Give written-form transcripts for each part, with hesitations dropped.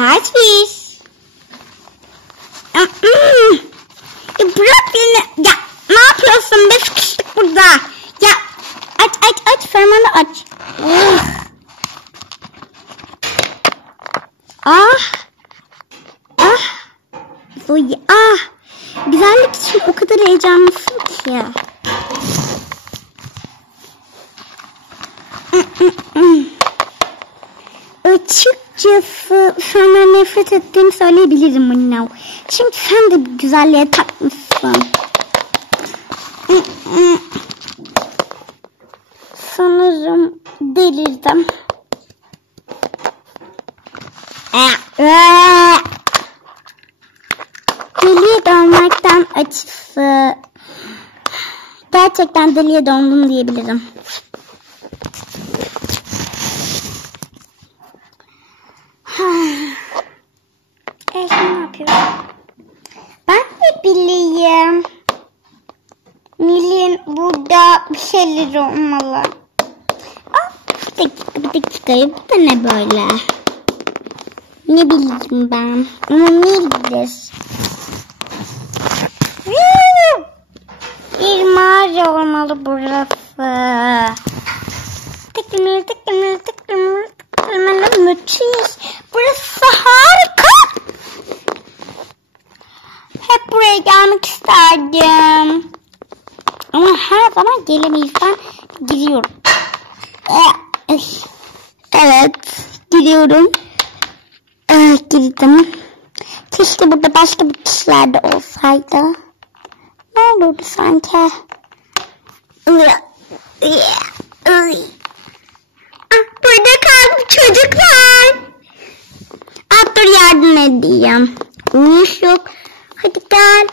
Ters yüz. Bırak beni. Ya ne yapıyorsun? Biz sıkıştık burada. Ya aç fermanı aç. Zoe güzellik için o kadar heyecanlısın ki. Açıkçası senden nefret ettiğimi söyleyebilirim Manav. Çünkü sen de güzelliğe takmışsın. Sanırım delirdim. Deliye dönmekten açısı. Gerçekten deliye döndüm diyebilirim. Ne yapıyorum? Ben de bileyim. Nil'in burada bir şeyler olmalı. Bir dakika. Bu da ne böyle? Ne bileyim ben. Ama Nil'dir. Bir mağara olmalı burası. Tıkımır. Müthiş. Burası harika. Hep buraya gelmek isterdim. Ama her zaman gelemeyiz. Ben gidiyorum. Evet. Gidiyorum. Girdim. Keşke burada başka bir kişiler de olsaydı. Ne olurdu sanki? Burada kaldı çocuklar. Dur yardım edeyim. Uyuş yok. Hadi gel.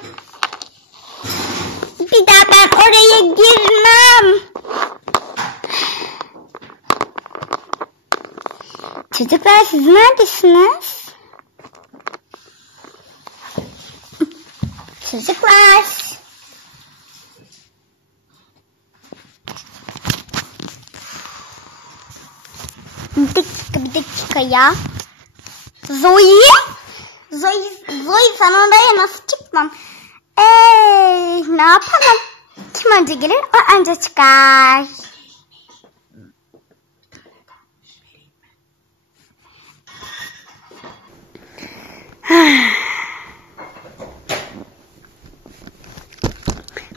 Bir daha ben oraya girmem. Çocuklar siz neredesiniz? Çocuklar. Bir dakika ya. Zoe sen oraya nasıl çıktın? Ne yapalım? Kim önce gelir o önce çıkar.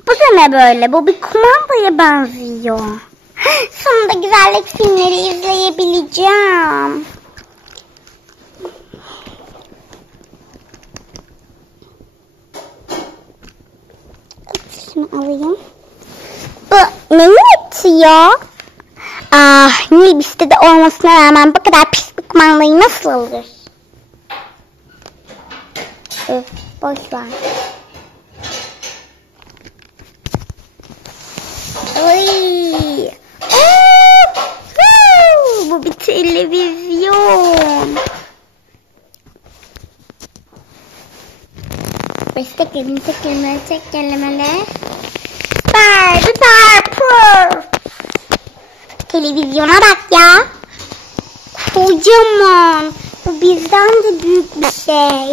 Bu da ne böyle? Bu bir kumandaya benziyor. Sonunda güzellik filmleri izleyebileceğim. Şunu alayım. Bu ne üretiyor? Nil bir sitede olmasına rağmen bu kadar pis bir kumandayı nasıl alır? Boş ver. Bu bir televizyon. Tek kelimeler. Purr. Televizyona bak ya. Kocaman. Bu bizden de büyük bir şey.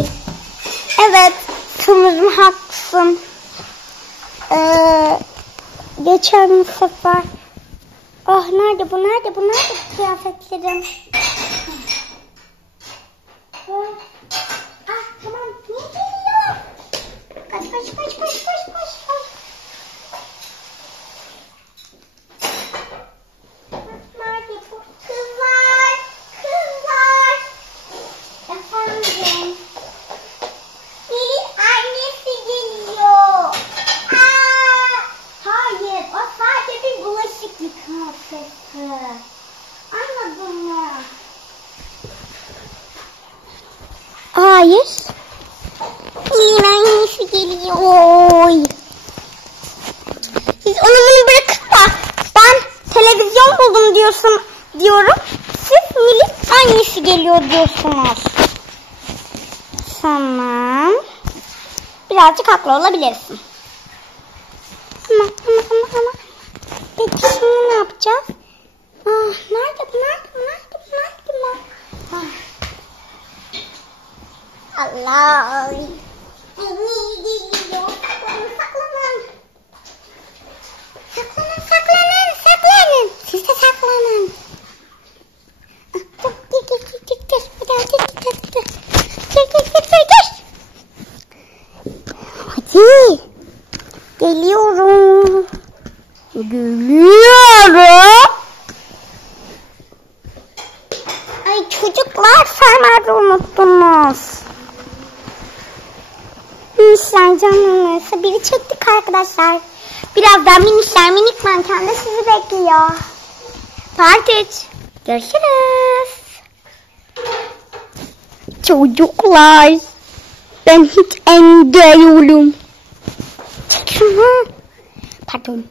Evet. Sanırım haklısın. Geçen sefer. Nerede bu kıyafetlerim? Tamam. Niye geliyor? Kaç. Nerede bu kızlar? Efendim. Nil'in annesi geliyor. Hayır, o sadece bir bulaşık yıkama sesi. Anladın mı? Hayır. Nil'in annesi geliyor. Siz onu bunu bırakın da ben televizyon buldum diyorum. Siz Nil'in annesi geliyor diyorsunuz. Tamam. Birazcık haklı olabilirsin. Ama. Peki şimdi ne yapacağız? Nerede bu? çocuklar. Anne geliyor. Saklanın. Saklanın. Siz de saklanın. Hadi. Geliyorum. Ay çocuklar, fermuarı unuttunuz. Minişler canlanırsa biri çektik arkadaşlar. Birazdan minişler, minik manken de sizi bekliyor. Part 3. Görüşürüz. Çocuklar, ben hiç engelliyorum. Çekin. Pardon.